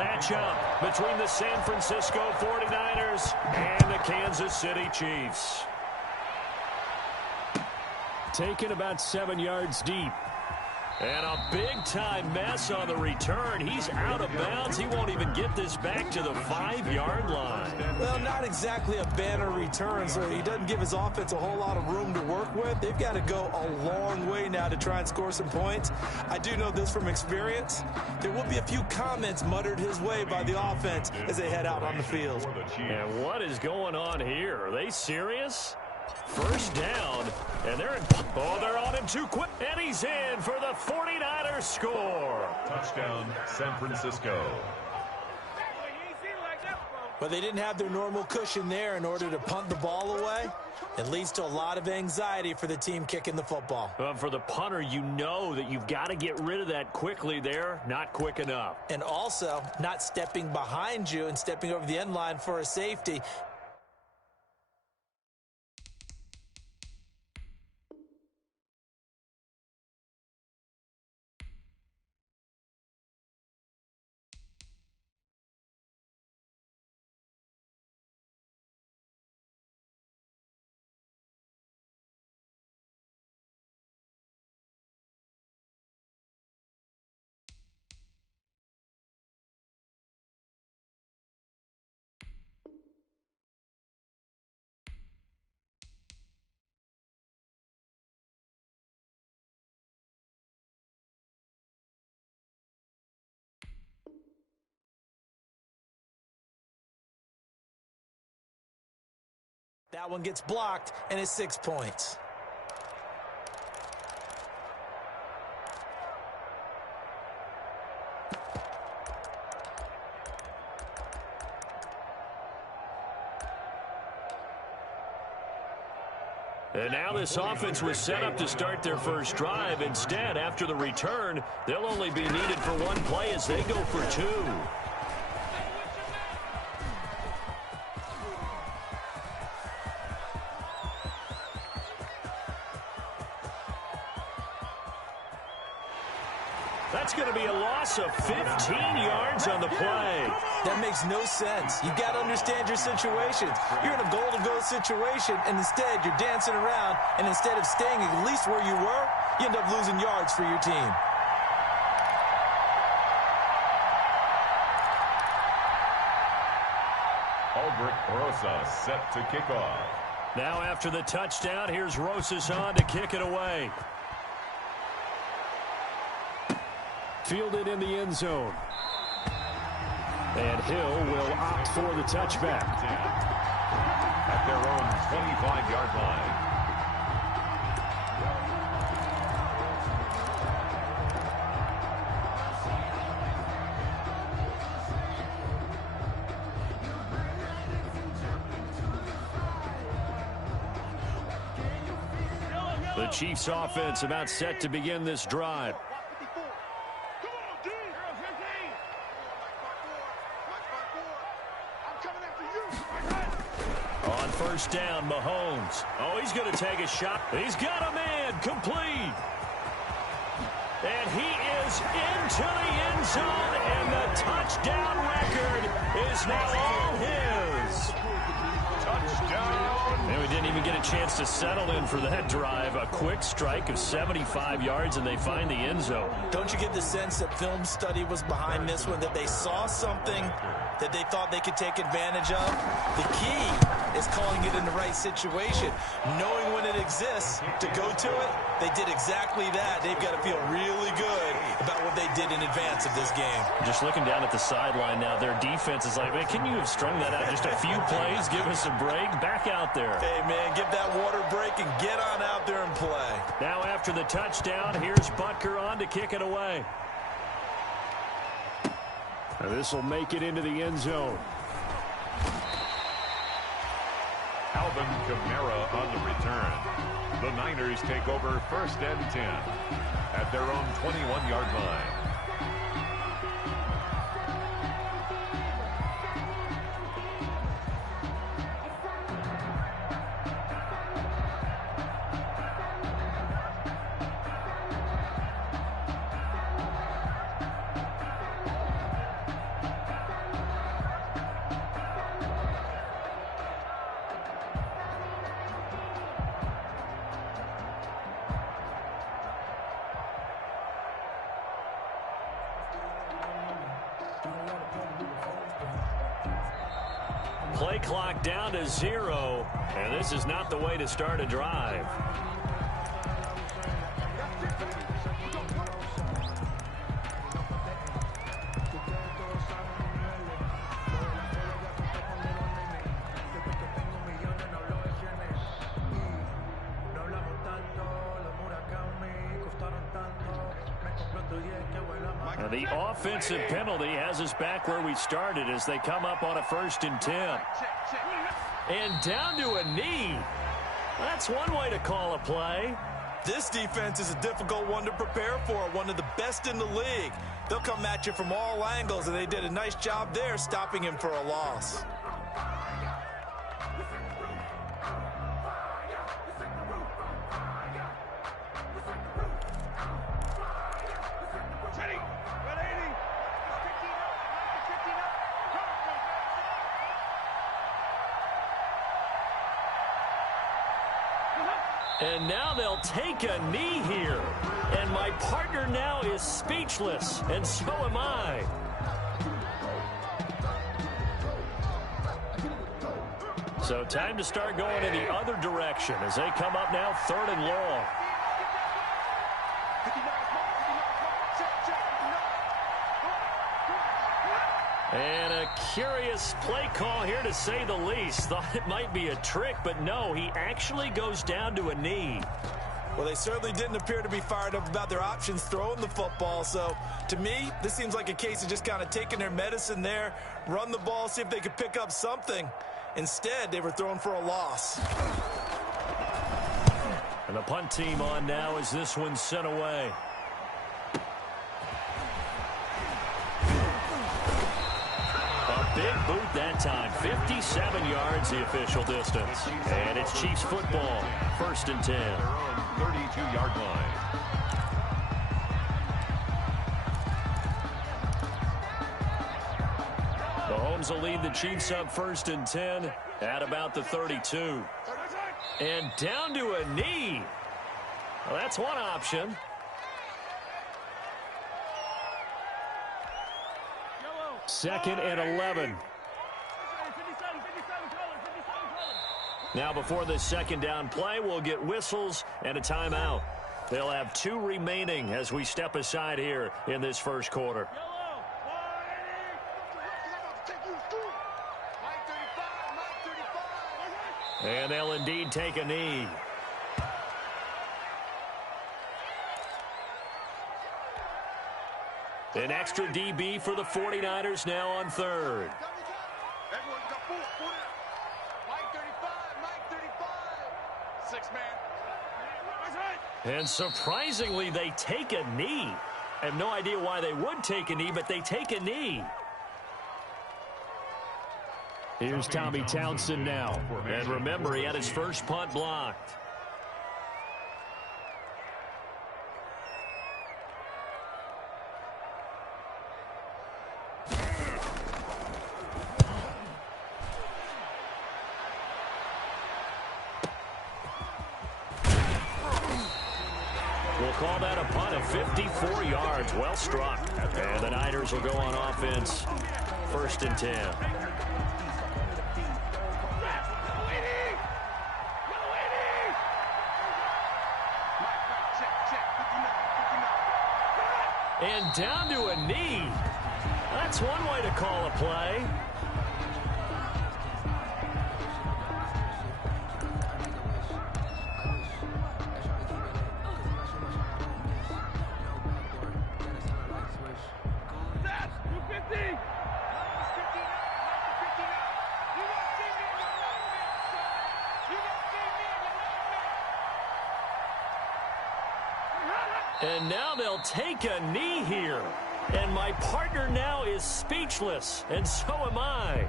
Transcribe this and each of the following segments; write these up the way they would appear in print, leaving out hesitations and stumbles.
matchup between the San Francisco 49ers and the Kansas City Chiefs. Taken about 7 yards deep. And a big-time mess on the return. He's out of bounds. He won't even get this back to the 5-yard line. Well, not exactly a banner return, so he doesn't give his offense a whole lot of room to work with. They've got to go a long way now to try and score some points. I do know this from experience. There will be a few comments muttered his way by the offense as they head out on the field. And what is going on here? Are they serious? First down, and they're on him too quick, and he's in for the 49ers score. Touchdown, San Francisco. But they didn't have their normal cushion there in order to punt the ball away. It leads to a lot of anxiety for the team kicking the football. For the punter, you know that you've got to get rid of that quickly there. Not quick enough. And also, not stepping behind you and stepping over the end line for a safety. That one gets blocked, and it's 6 points. And now this offense was set up to start their first drive. Instead, after the return, they'll only be needed for one play as they go for two. That's going to be a loss of 15 yards on the play. That makes no sense. You've got to understand your situations. You're in a goal-to-go situation, and instead you're dancing around, and instead of staying at least where you were, you end up losing yards for your team. Albert Rosa set to kick off. Now after the touchdown, here's Rosas on to kick it away. Fielded in the end zone. And Hill will opt for the touchback. At their own 25-yard line. The Chiefs offense about set to begin this drive. First down, Mahomes. Oh, he's going to take a shot. He's got a man complete. And he is into the end zone, and the touchdown record is now all his. Touchdown. And we didn't even get a chance to settle in for that drive. A quick strike of 75 yards, and they find the end zone. Don't you get the sense that film study was behind this one, that they saw something that they thought they could take advantage of? The key is calling it in the right situation, knowing when it exists to go to it. They did exactly that. They've got to feel really good about what they did in advance of this game. Just looking down at the sideline now, their defense is like, man, can you have strung that out just a few plays? Give us a break. Back out there. Hey, man, give that water break and get on out there and play. Now after the touchdown, here's Butker on to kick it away. This will make it into the end zone. Alvin Kamara on the return. The Niners take over 1st and 10 at their own 21-yard line. play clock down to 0, and this is not the way to start a drive. The offensive penalty has us back where we started as they come up on a 1st and 10. And down to a knee. That's one way to call a play. This defense is a difficult one to prepare for, one of the best in the league. They'll come at you from all angles, and they did a nice job there stopping him for a loss. And now they'll take a knee here. And my partner now is speechless, and so am I. So time to start going in the other direction as they come up now 3rd and long. And a curious play call here, to say the least. Thought it might be a trick, but no, he actually goes down to a knee. Well, they certainly didn't appear to be fired up about their options throwing the football. So, to me, this seems like a case of just kind of taking their medicine there, run the ball, see if they could pick up something. Instead, they were throwing for a loss. And the punt team on now as this one's sent away. Big boot that time. 57 yards the official distance. And it's Chiefs football. 1st and 10. Their own 32-yard line. The Mahomes will lead the Chiefs up 1st and 10 at about the 32. And down to a knee. Well, that's one option. Second and 11. Now before this second down play, we'll get whistles and a timeout. They'll have 2 remaining as we step aside here in this first quarter. And they'll indeed take a knee. An extra DB for the 49ers now on 3rd. And surprisingly, they take a knee. I have no idea why they would take a knee, but they take a knee. Here's Tommy Townsend now. And remember, he had his first punt blocked. We'll call that a punt of 54 yards. Well struck. And the Niners will go on offense. 1st and 10. And down to a knee. That's one way to call a play. And now they'll take a knee here. And my partner now is speechless, and so am I.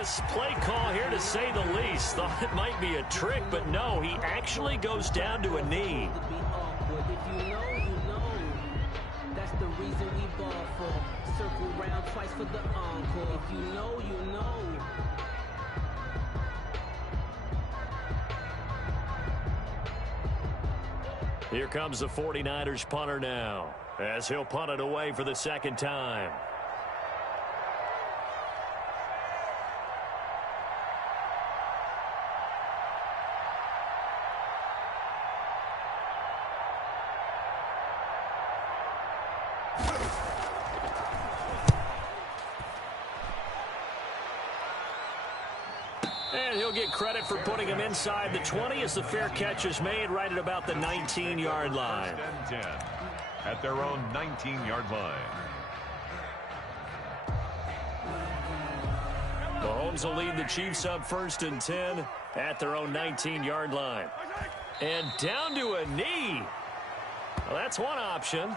Curious play call here, to say the least. Thought it might be a trick, but no, he actually goes down to a knee. If you know, you know. That's the reason we ball for. Circle round twice for the encore. If you know, you know. Here comes the 49ers punter now, as he'll punt it away for the second time. And he'll get credit for putting him inside the 20 as the fair catch is made right at about the 19-yard line. First and 10 at their own 19-yard line. Mahomes will lead the Chiefs up 1st and 10 at their own 19-yard line. And down to a knee. Well, that's one option.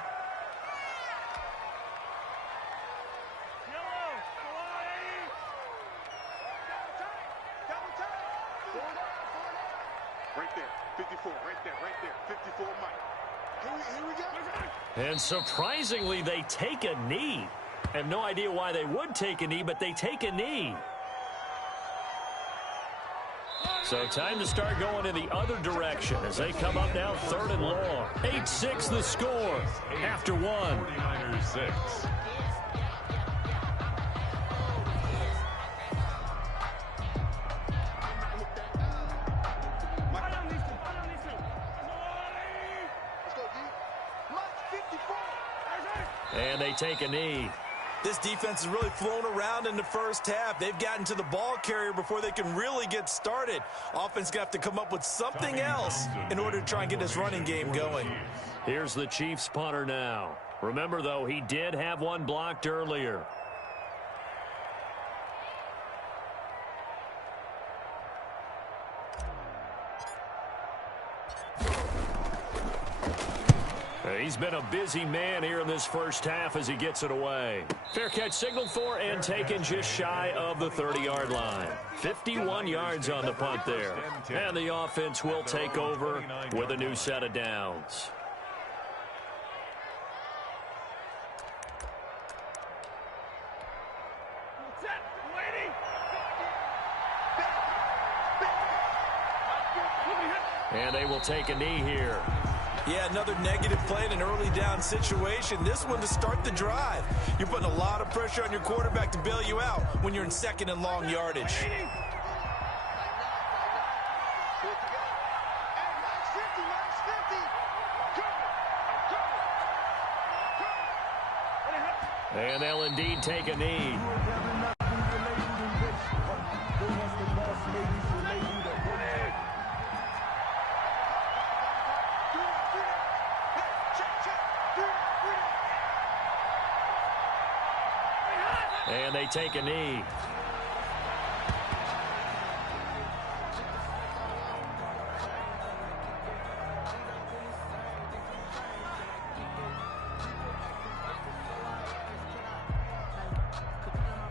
Right there, 54, right there, 54, Mike. Here we go. And surprisingly, they take a knee. I have no idea why they would take a knee, but they take a knee. So time to start going in the other direction as they come up now 3rd and long. 8-6 the score after one. 49ers 6. And they take a knee. This defense has really flown around in the first half. They've gotten to the ball carrier before they can really get started. Offense going to have to come up with something else in order to try and get this running game going. Here's the Chiefs punter now. Remember, though, he did have one blocked earlier. He's been a busy man here in this first half as he gets it away. Fair catch signaled for and taken just shy of the 30-yard line. 51 yards on the punt there. And the offense will take over with a new set of downs. And they will take a knee here. Yeah, another negative play in an early down situation. This one to start the drive. You're putting a lot of pressure on your quarterback to bail you out when you're in 2nd and long yardage. And they'll indeed take a knee. And they take a knee.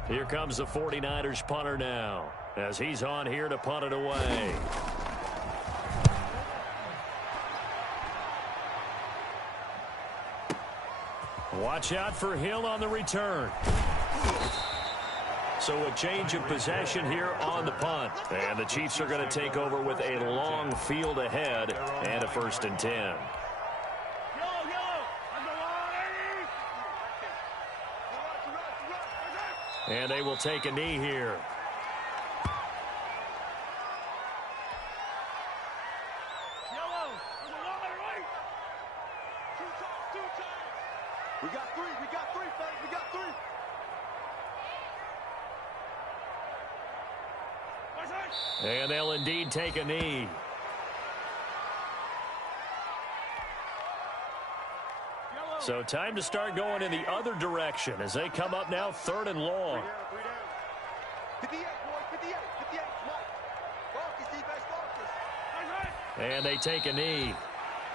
Here comes the 49ers punter now, as he's on here to punt it away. Watch out for Hill on the return. So a change of possession here on the punt. And the Chiefs are going to take over with a long field ahead and a 1st and 10. And they will take a knee here. We got three, fellas, we got three. And they'll indeed take a knee. So time to start going in the other direction as they come up now 3rd and long. 58, boys, 58, Mike. Focus, defense, focus. And they take a knee.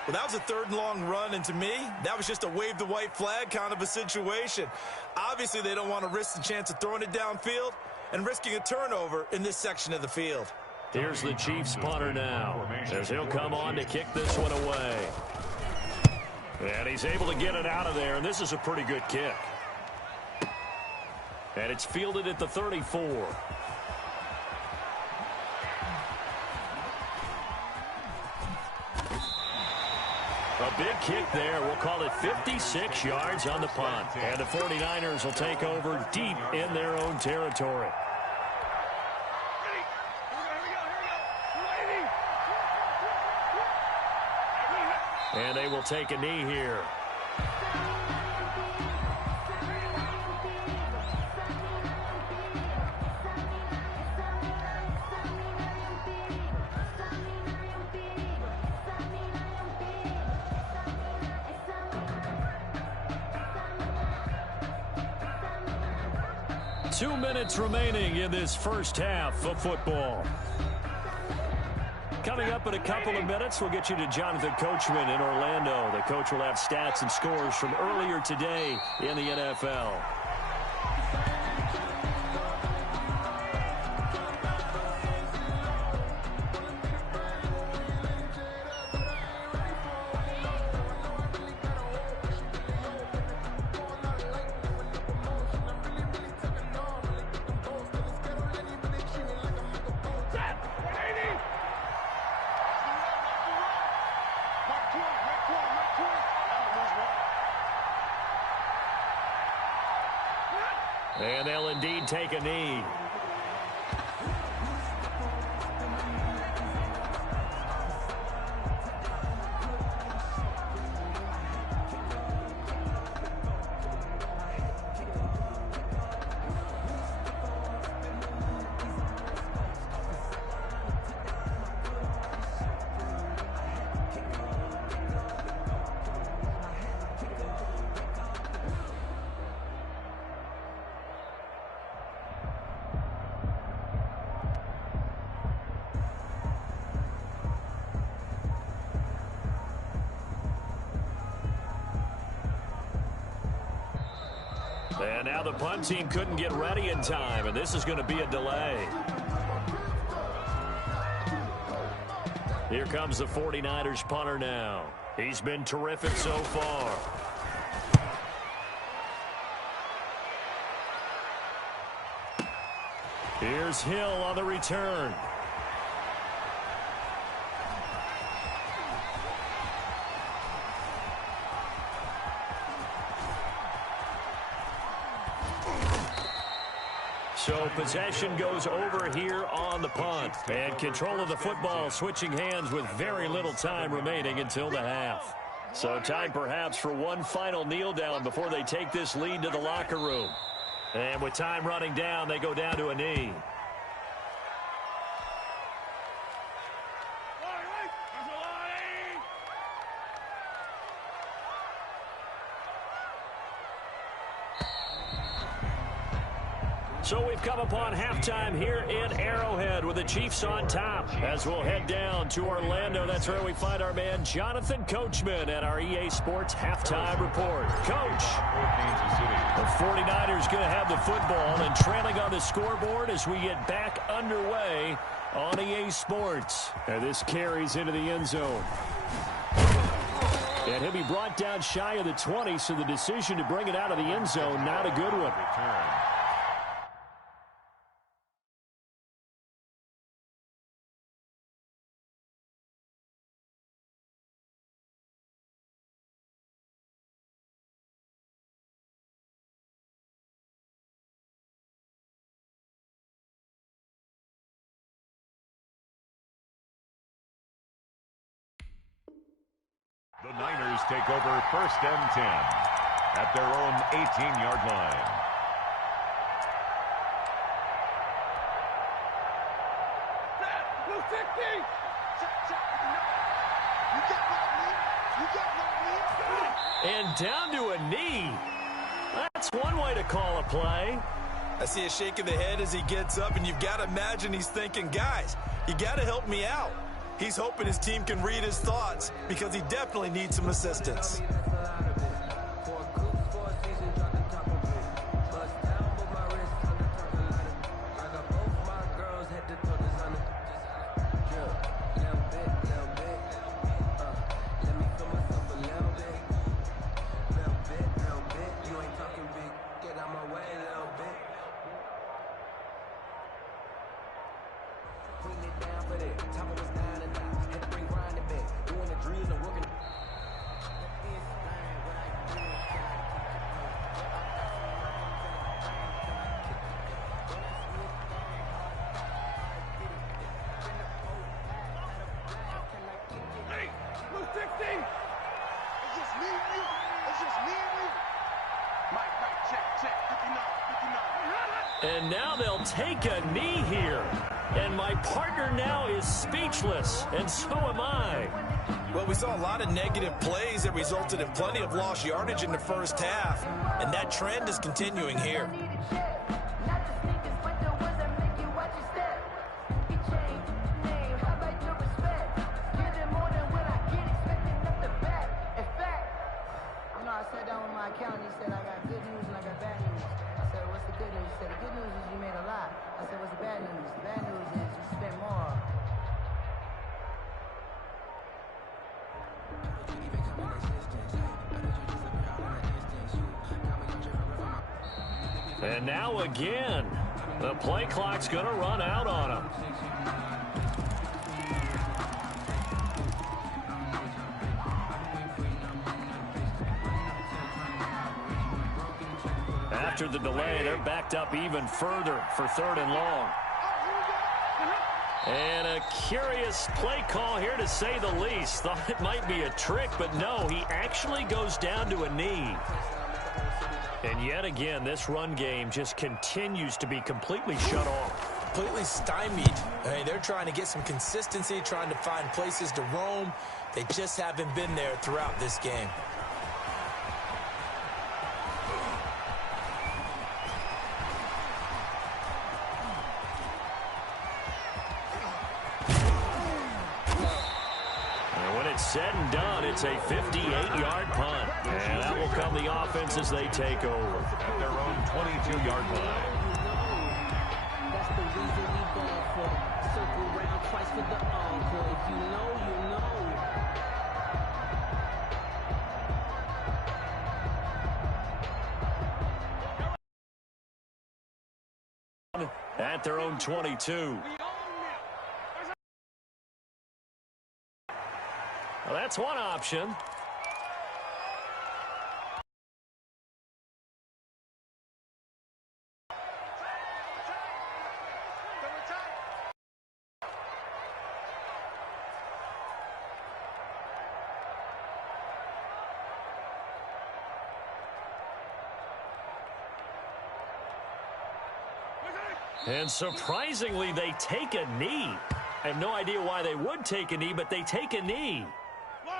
Well, that was a 3rd and long run, and to me, that was just a wave the white flag kind of a situation. Obviously, they don't want to risk the chance of throwing it downfield, and risking a turnover in this section of the field. Here's the Chiefs punter now, as he'll come on to kick this one away. And he's able to get it out of there, and this is a pretty good kick. And it's fielded at the 34. A big kick there. We'll call it 56 yards on the punt. And the 49ers will take over deep in their own territory. And they will take a knee here. Two minutes remaining in this first half of football. Coming up in a couple of minutes, we'll get you to Jonathan Coachman in Orlando. The coach will have stats and scores from earlier today in the NFL. And they'll indeed take a knee. And now the punt team couldn't get ready in time, and this is going to be a delay. Here comes the 49ers punter now. He's been terrific so far. Here's Hill on the return. So possession goes over here on the punt. And control of the football switching hands with very little time remaining until the half. So time perhaps for one final kneel down before they take this lead to the locker room. And with time running down, they go down to a knee. So we've come upon halftime here in Arrowhead with the Chiefs on top. As we'll head down to Orlando, that's where we find our man Jonathan Coachman at our EA Sports Halftime Report. Coach, the 49ers going to have the football and trailing on the scoreboard as we get back underway on EA Sports. And this carries into the end zone. And he'll be brought down shy of the 20, so the decision to bring it out of the end zone, not a good one. The Niners take over first and 10 at their own 18-yard line. And down to a knee. That's one way to call a play. I see a shake of the head as he gets up, and you've got to imagine he's thinking, guys, you got to help me out. He's hoping his team can read his thoughts because he definitely needs some assistance. And now they'll take a knee here. And my partner now is speechless, and so am I. Well, we saw a lot of negative plays that resulted in plenty of lost yardage in the first half, and that trend is continuing here. I sat down with my accountant. He said, I got good news and I got bad news. I said, what's the good news? He said, the good news is you made a lot. I said, what's the bad news? The bad news is you spent more. And now again, the play clock's going to run out on him. After the delay, they're backed up even further for 3rd and long. And a curious play call here, to say the least. Thought it might be a trick, but no, he actually goes down to a knee. And yet again, this run game just continues to be completely shut off. Completely stymied. I mean, they're trying to get some consistency, trying to find places to roam. They just haven't been there throughout this game. Said and done, it's a 58-yard punt. And that will come the offense as they take over. At their own 22-yard line. That's the reason we ball for. Circle round twice for the encore. If you know, you know. At their own 22. Well, that's one option. And surprisingly, they take a knee. I have no idea why they would take a knee, but they take a knee.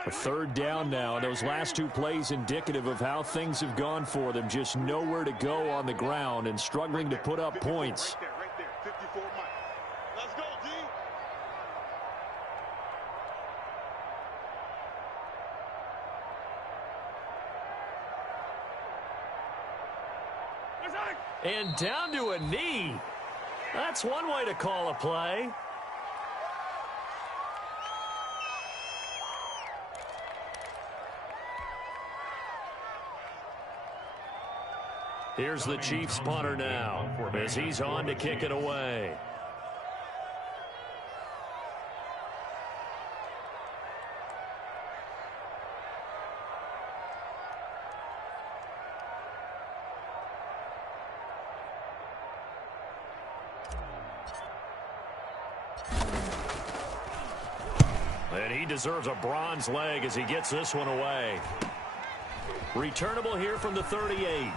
A 3rd down now. Those last 2 plays indicative of how things have gone for them. Just nowhere to go on the ground and struggling to put up points. Right there. 54 Mike. Let's go, D. And down to a knee. That's one way to call a play. Here's the Chiefs punter now as he's on to kick it away. And he deserves a bronze leg as he gets this one away. Returnable here from the 38.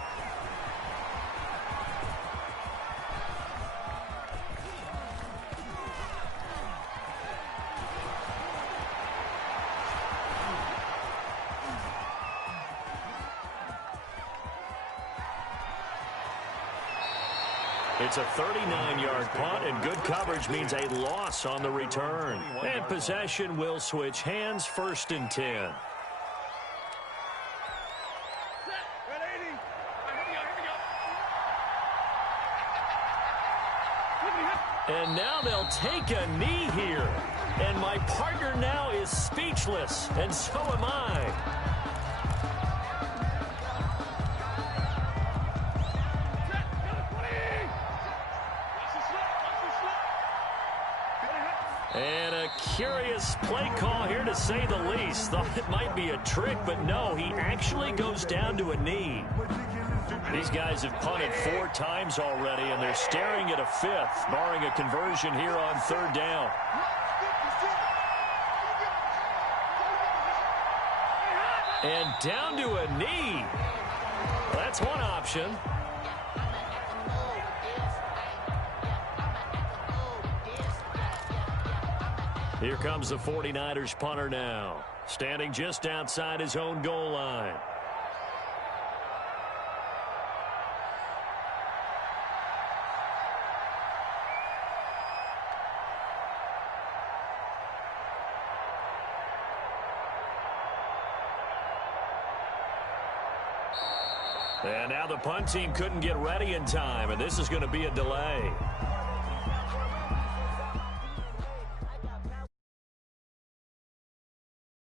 It's a 39-yard punt, and good coverage means a loss on the return. And possession will switch hands, 1st and 10. And now they'll take a knee here. And my partner now is speechless, and so am I. And a curious play call here, to say the least. Thought it might be a trick, but no, he actually goes down to a knee. These guys have punted 4 times already, and they're staring at a 5th, barring a conversion here on 3rd down. And down to a knee. That's one option. Here comes the 49ers punter now, standing just outside his own goal line. And now the punt team couldn't get ready in time, and this is going to be a delay.